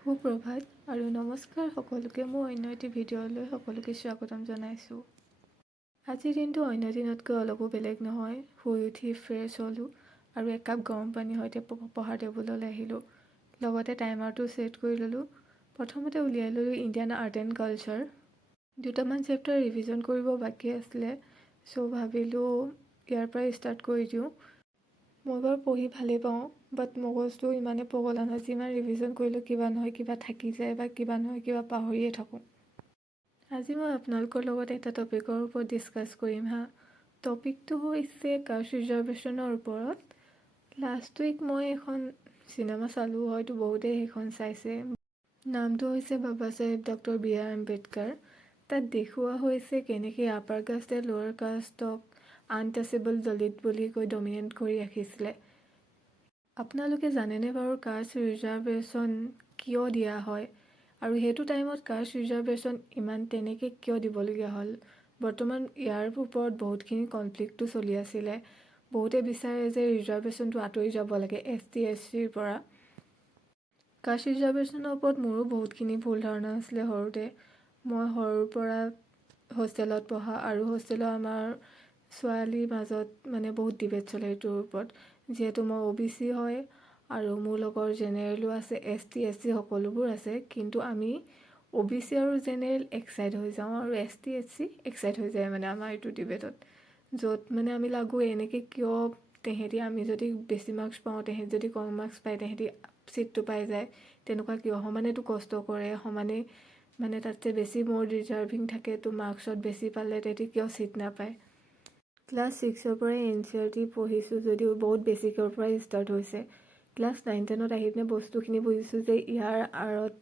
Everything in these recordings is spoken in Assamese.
সুপ্ৰভাত আৰু নমস্কাৰ সকলোকে। মই অন্য এটি ভিডিঅ'লৈ সকলোকে স্বাগতম জনাইছোঁ। আজিৰ দিনটো অন্য দিনতকৈ অলপো বেলেগ নহয়। শুই উঠি ফ্ৰেছ হ'লোঁ আৰু একাপ গৰম পানীৰ সৈতে পঢ়া টেবুললৈ আহিলোঁ। লগতে টাইমাৰটো ছেট কৰি ল'লোঁ। প্ৰথমতে উলিয়াই ল'লোঁ ইণ্ডিয়ান আৰ্ট এণ্ড কালচাৰ। দুটামান চেপ্টাৰ ৰিভিজন কৰিব বাকী আছিলে, চ' ভাবিলোঁ ইয়াৰ পৰাই ষ্টাৰ্ট কৰি দিওঁ। মই বাৰু পঢ়ি ভালেই পাওঁ, বাট মগজটো ইমানেই পগলা নহয়, যিমান ৰিভিজন কৰিলেও কিবা নহয় কিবা থাকি যায় বা কিবা নহয় কিবা পাহৰিয়ে থাকোঁ। আজি মই আপোনালোকৰ লগত এটা টপিকৰ ওপৰত ডিছকাছ কৰিম হা। টপিকটো হৈছে কাষ্ট ৰিজাৰ্ভেশ্যনৰ ওপৰত। লাষ্ট উইক মই এখন চিনেমা চালোঁ, হয়তো বহুতেই সেইখন চাইছে। নামটো হৈছে বাবা চাহেব ডক্টৰ বি আৰ আম্বেদকাৰ। তাত দেখুওৱা হৈছে কেনেকৈ আপাৰ কাষ্টে লোৱাৰ কাষ্টক আনটাচেবল দলিত বুলি কৈ ডমিনেট কৰি ৰাখিছিলে। আপোনালোকে জানেনে বাৰু কাষ্ট ৰিজাৰ্ভেশ্যন কিয় দিয়া হয় আৰু সেইটো টাইমত কাষ্ট ৰিজাৰ্ভেশ্যন ইমান তেনেকৈ কিয় দিবলগীয়া হ'ল? বৰ্তমান ইয়াৰ ওপৰত বহুতখিনি কনফ্লিক্টটো চলি আছিলে। বহুতে বিচাৰে যে ৰিজাৰ্ভেশ্যনটো আঁতৰি যাব লাগে ST SCৰ পৰা। কাষ্ট ৰিজাৰ্ভেশ্যনৰ ওপৰত মোৰো বহুতখিনি ভুল ধাৰণা আছিলে সৰুতে। মই সৰুৰ পৰা হোষ্টেলত পঢ়া আৰু হোষ্টেলৰ আমাৰ ছোৱালীৰ মাজত বহুত ডিবেট চলে এইটোৰ ওপৰত। যিহেতু মই OBC হয় আৰু মোৰ লগৰ জেনেৰেলো আছে, ST SC সকলোবোৰ আছে, কিন্তু আমি OBC আৰু জেনেৰেল এক ছাইড হৈ যাওঁ আৰু ST SC এক ছাইড হৈ যায় আমাৰ এইটো ডিবেটত। য'ত আমি লাগোঁ এনেকৈ কিয় তেহেঁতি, আমি যদি বেছি মাৰ্কছ পাওঁ তেহেঁতি যদি কম মাৰ্কছ পায়, তেহেঁতি ছিটটো পাই যায়, তেনেকুৱা কিয়? সমানেতো কষ্ট কৰে, সমানে তাতছে বেছি মোৰ ডিজাৰ্ভিং থাকে, তো মাৰ্কছত বেছি পালে তেহেঁতি কিয় ছিট নাপায়? ক্লাছ 6ৰ পৰাই NCERT পঢ়িছোঁ যদিও বহুত বেছিকৰ পৰাই ষ্টাৰ্ট হৈছে। ক্লাছ 9-10ত আহি পিনে বস্তুখিনি বুজিছোঁ যে ইয়াৰ আঁৰত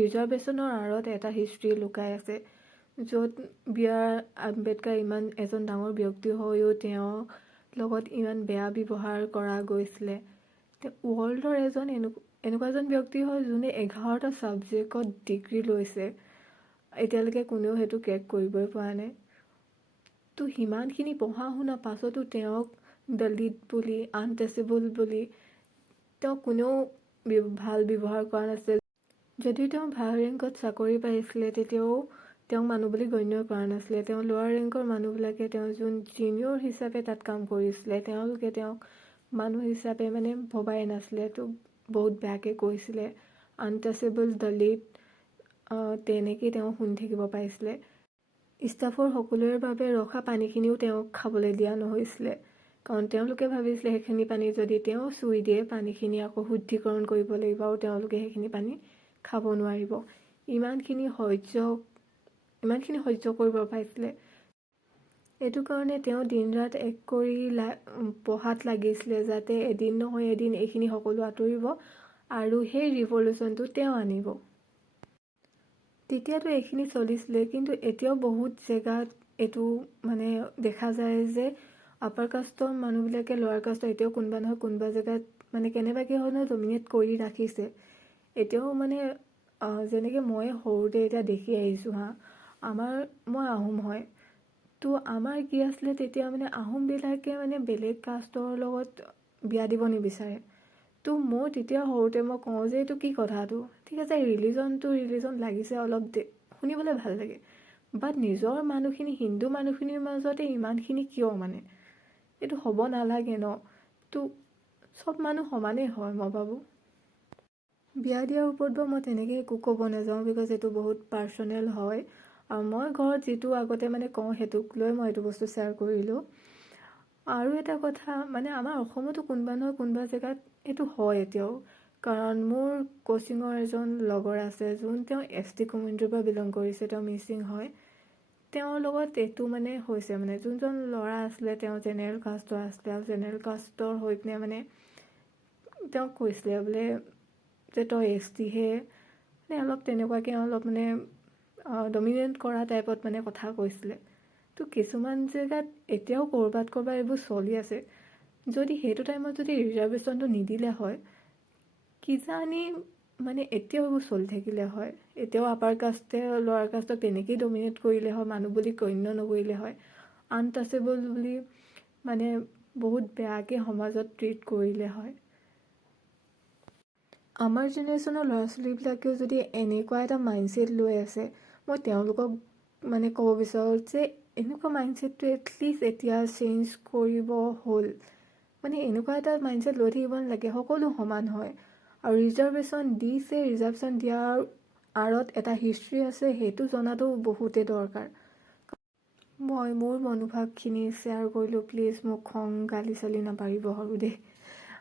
ৰিজাৰ্ভেশ্যনৰ আঁৰত এটা হিষ্ট্ৰী লুকাই আছে, য'ত বি আৰ আম্বেদকাৰ ইমান এজন ডাঙৰ ব্যক্তি হৈও তেওঁৰ লগত ইমান বেয়া ব্যৱহাৰ কৰা গৈছিলে। ৱৰ্ল্ডৰ এনেকুৱা এজন ব্যক্তি হয় যোনে 11টা ছাবজেক্টত ডিগ্ৰী লৈছে। এতিয়ালৈকে কোনেও সেইটো ক্ৰেক কৰিবই পৰা নাই। তো সিমানখিনি পঢ়া শুনা পাছতো তেওঁক দলিত বুলি, আনটাচেবল বুলি তেওঁক কোনেও ভাল ব্যৱহাৰ কৰা নাছিল। যদিও তেওঁ ভাল ৰেংকত চাকৰি পাইছিলে, তেতিয়াও তেওঁক মানুহ বুলি গণ্য কৰা নাছিলে। তেওঁ লোৱাৰ ৰেংকৰ মানুহবিলাকে তেওঁ যোন জিনিয়ৰ হিচাপে তাত কাম কৰিছিলে, তেওঁলোকে তেওঁক মানুহ হিচাপে ভবাই নাছিলে। তো বহুত বেয়াকৈ কৈছিলে, আনটাচেবল দলিত, তেনেকেই তেওঁ শুনি থাকিব পাইছিলে। ষ্টাফৰ সকলোৰে বাবে ৰখা পানীখিনিও তেওঁক খাবলৈ দিয়া নহৈছিলে, কাৰণ তেওঁলোকে ভাবিছিলে সেইখিনি পানী যদি তেওঁ চুই দিয়ে, পানীখিনি আকৌ শুদ্ধিকৰণ কৰিব লাগিব আৰু তেওঁলোকে সেইখিনি পানী খাব নোৱাৰিব। ইমানখিনি সহ্য কৰিব পাইছিলে। এইটো কাৰণে তেওঁ দিন ৰাত এক কৰি পঢ়াত লাগিছিলে, যাতে এদিন নহয় এদিন এইখিনি সকলো আঁতৰিব আৰু সেই ৰিভলিউশ্যনটো তেওঁ আনিব। তেতিয়াতো এইখিনি চলিছিলে, কিন্তু এতিয়াও বহুত জেগাত এইটো দেখা যায় যে আপাৰ কাষ্টৰ মানুহবিলাকে লোৱাৰ কাষ্টৰ এতিয়াও কোনোবা নহয় কোনোবা জেগাত কেনেবাকৈ হ'লেও ডমিনেট কৰি ৰাখিছে। এতিয়াও যেনেকৈ মই সৰুতে এতিয়া দেখি আহিছোঁ হা, মই আহোম হয়, তো আমাৰ কি আছিলে তেতিয়া আহোমবিলাকে বেলেগ কাষ্টৰ লগত বিয়া দিব নিবিচাৰে। তো মই তেতিয়া সৰুতে মই কওঁ যে এইটো কি কথাটো? ঠিক আছে, ৰিলিজন লাগিছে অলপ শুনিবলৈ ভাল লাগে, বাট নিজৰ মানুহখিনি, হিন্দু মানুহখিনিৰ মাজতে ইমানখিনি কিয়? এইটো হ'ব নালাগে ন। তো চব মানুহ সমানেই হয় মই ভাবোঁ। বিয়া দিয়াৰ ওপৰত মই তেনেকৈ একো ক'ব নাযাওঁ, বিকজ এইটো বহুত পাৰ্চনেল হয়। আৰু মই ঘৰত যিটো আগতে কওঁ, সেইটোক লৈ মই এইটো বস্তু শ্বেয়াৰ কৰিলোঁ। আৰু এটা কথা, আমাৰ অসমতো কোনোবা নহয় কোনোবা জেগাত এইটো হয় এতিয়াও, কাৰণ মোৰ কোচিঙৰ এজন লগৰ আছে যোন তেওঁ ST কমিউনিটিৰ পৰা বিলং কৰিছে, তেওঁ মিচিং হয়। তেওঁৰ লগত এইটো হৈছে, যোনজন ল'ৰা আছিলে তেওঁ জেনেৰেল কাষ্টৰ আছিলে, আৰু জেনেৰেল কাষ্টৰ হৈ পিনে তেওঁক কৈছিলে বোলে যে তই ST হে, অলপ তেনেকুৱাকৈ অলপ ডমিনেট কৰা টাইপত কথা কৈছিলে। তো কিছুমান জেগাত এতিয়াও ক'ৰবাত এইবোৰ চলি আছে। যদি সেইটো টাইমত যদি ৰিজাৰ্ভেশ্যনটো নিদিলে হয়, কিজানি এতিয়াও এইবোৰ চলি থাকিলে হয়। এতিয়াও আপাৰ কাষ্টে লোৱাৰ কাষ্টক তেনেকেই ডমিনেট কৰিলে হয়, মানুহ বুলি গণ্য নকৰিলে হয়, আনটাচেবল বুলি বহুত বেয়াকৈ সমাজত ট্ৰিট কৰিলে হয়। আমাৰ জেনেৰেশ্যনৰ ল'ৰা ছোৱালীবিলাকেও যদি এনেকুৱা এটা মাইণ্ডছেট লৈ আছে, মই তেওঁলোকক মানে ক'ব বিচাৰোঁ যে এনেকুৱা মাইণ্ডছেটটো এটলিষ্ট এতিয়া চেঞ্জ কৰিব হ'ল। মানে এনেকুৱা এটা মাইণ্ডছেট লৈ থাকিব নালাগে, সকলো সমান হয়। আৰু ৰিজাৰ্ভেশ্যন দিছে, ৰিজাৰ্ভেশ্যন দিয়াৰ আঁৰত এটা হিষ্ট্ৰী আছে, সেইটো জনাটো বহুতেই দৰকাৰ। মই মোৰ মনোভাৱখিনি শ্বেয়াৰ কৰিলোঁ, প্লিজ মোক খং গালি চালি নাপাৰিব আৰু দেই।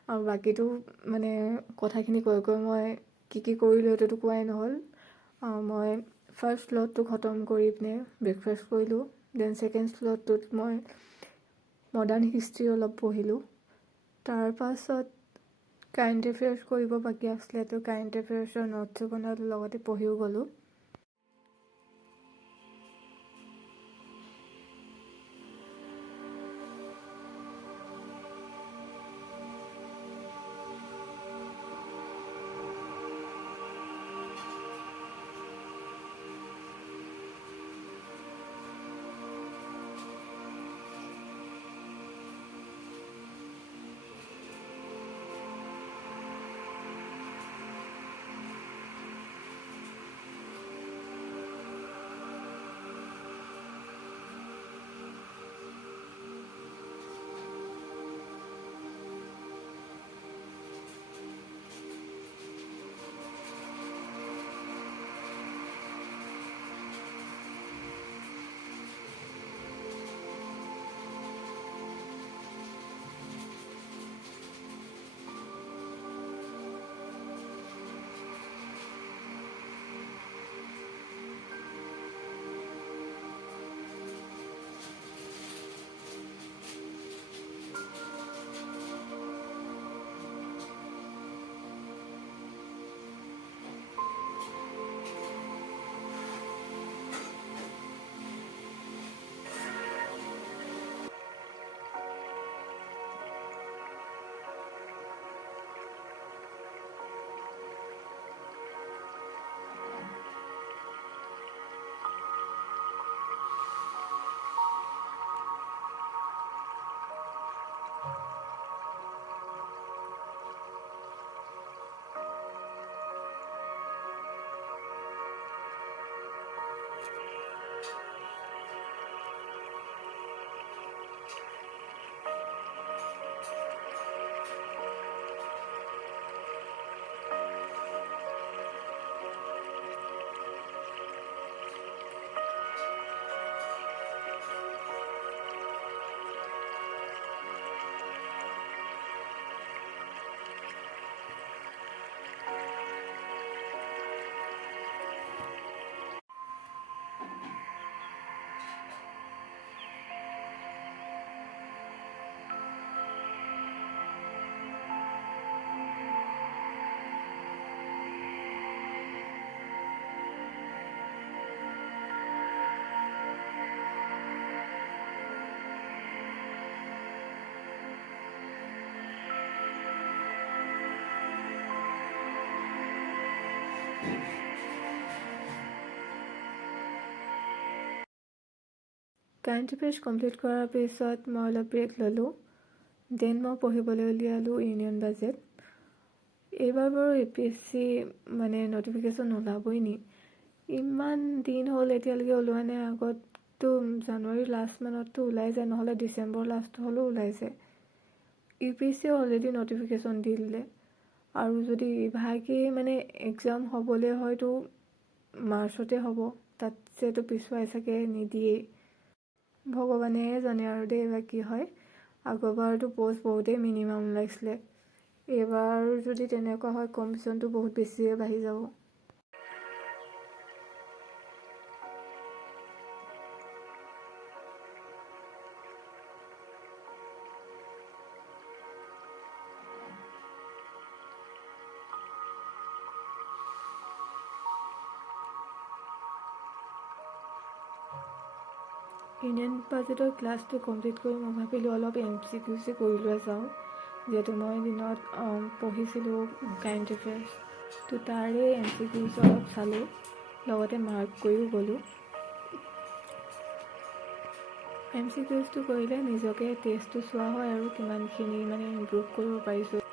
আৰু বাকীটো মানে কথাখিনি কৈ মই কি কৰিলোঁ সেইটোতো কোৱাই নহ'ল। মই ফাৰ্ষ্ট স্লটটো খতম কৰি পিনে ব্ৰেকফাষ্ট কৰিলোঁ। দেন ছেকেণ্ড স্লটটোত মই মডাৰ্ণ হিষ্ট্ৰী অলপ পঢ়িলোঁ। তাৰপাছত কাৰেণ্ট এফেয়াৰ্ছ কৰিব বাকী আছিলে, তো কাৰেণ্ট এফেয়াৰ্ছৰ নোটছো বনালোঁ, লগতে পঢ়িও গ'লোঁ। কাৰেণ্ট এফেয়াৰ্ছ কমপ্লিট কৰাৰ পিছত মই অলপ ব্ৰেক ল'লোঁ। দেন মই পঢ়িবলৈ উলিয়ালোঁ ইউনিয়ন বাজেট। এইবাৰ বাৰু APSC মানে নটিফিকেশ্যন ওলাবই নি, ইমান দিন হ'ল এতিয়ালৈকে ওলোৱা নাই। আগততো জানুৱাৰীৰ লাষ্ট মানততো ওলাই যায়, নহ'লে ডিচেম্বৰ লাষ্ট হ'লেও ওলাই যায়। UPSC অলৰেডি নটিফিকেশ্যন দি দিলে, আৰু যদি ইভাগেই মানে এক্সাম হ'বলৈ হয়তো মাৰ্চতে হ'ব, তাতছেতো পিছুৱাই চাগে নিদিয়েই। ভগৱানেহে জানে আৰু দেই এইবাৰ কি হয়। আগৰবাৰতো পষ্ট বহুতেই মিনিমাম ওলাইছিলে, এইবাৰ যদি তেনেকুৱা হয় কম্পিটিশ্যনটো বহুত বেছিয়ে বাঢ়ি যাব। ইউনিয়ন বাজেটৰ ক্লাছটো কমপ্লিট কৰি মই ভাবিলোঁ অলপ MCQs কৰি লোৱা যাওঁ, যিহেতু মই দিনত পঢ়িছিলোঁ কাৰেণ্ট এফেয়াৰ্ছ, তো তাৰে MCQs অলপ চালোঁ, লগতে মাৰ্ক কৰিও গ'লোঁ। MCQsটো কৰিলে নিজকে টেষ্টটো চোৱা হয় আৰু কিমানখিনি মানে ইমপ্ৰুভ কৰিব পাৰিছোঁ।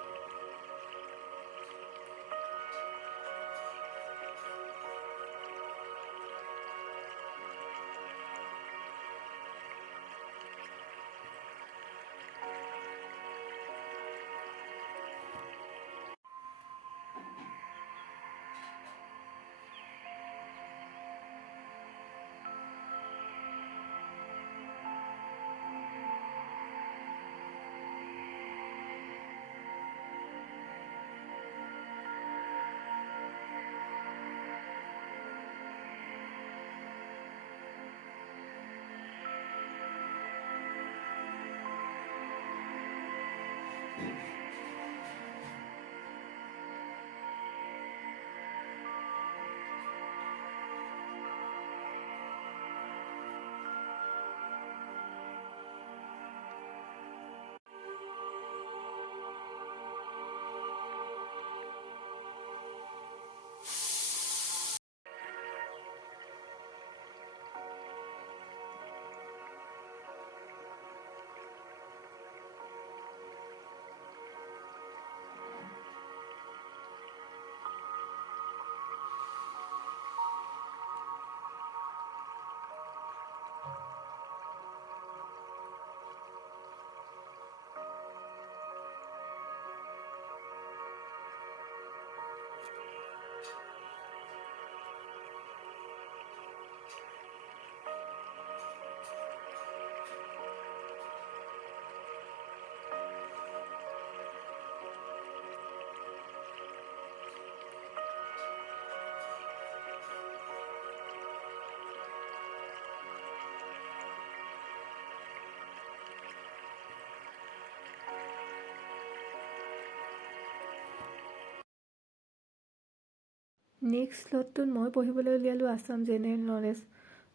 নেক্সট শ্লটটোত মই পঢ়িবলৈ উলিয়ালোঁ আছাম জেনেৰেল নলেজ।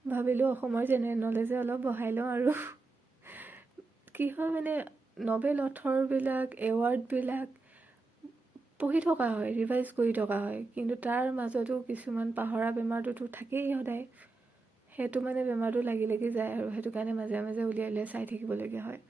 ভাবিলোঁ অসমৰ জেনেৰেল নলেজে অলপ বহাই লওঁ আৰু কি হয় মানে নবেল অথৰবিলাক এৱাৰ্ডবিলাক পঢ়ি থকা হয়, ৰিভাইজ কৰি থকা হয়, কিন্তু তাৰ মাজতো কিছুমান পাহৰা বেমাৰটোতো থাকেই সদায়। সেইটো মানে বেমাৰটো লাগি লাগি যায় আৰু সেইটো কাৰণে মাজে মাজে উলিয়াই উলিয়াই চাই থাকিবলগীয়া হয়।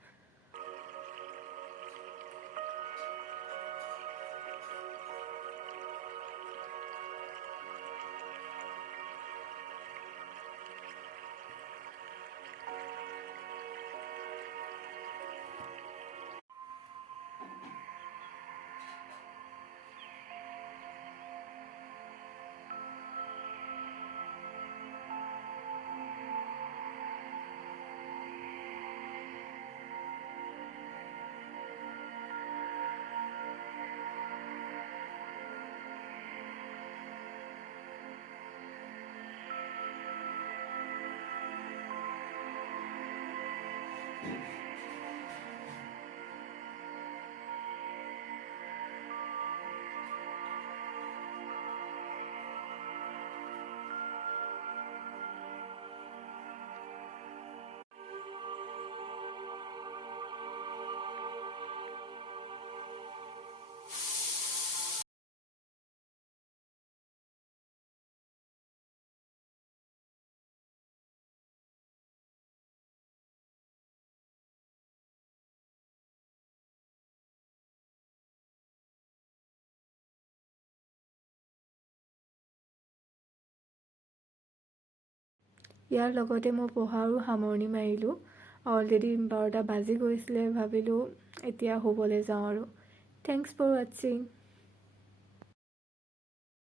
ইয়াৰ লগতে মই পঢ়াৰো সামৰণি মাৰিলোঁ। অলৰেডি 12টা বাজি গৈছিলে, ভাবিলোঁ এতিয়া শুবলৈ যাওঁ আৰু। Thanks for ৱাটছিং।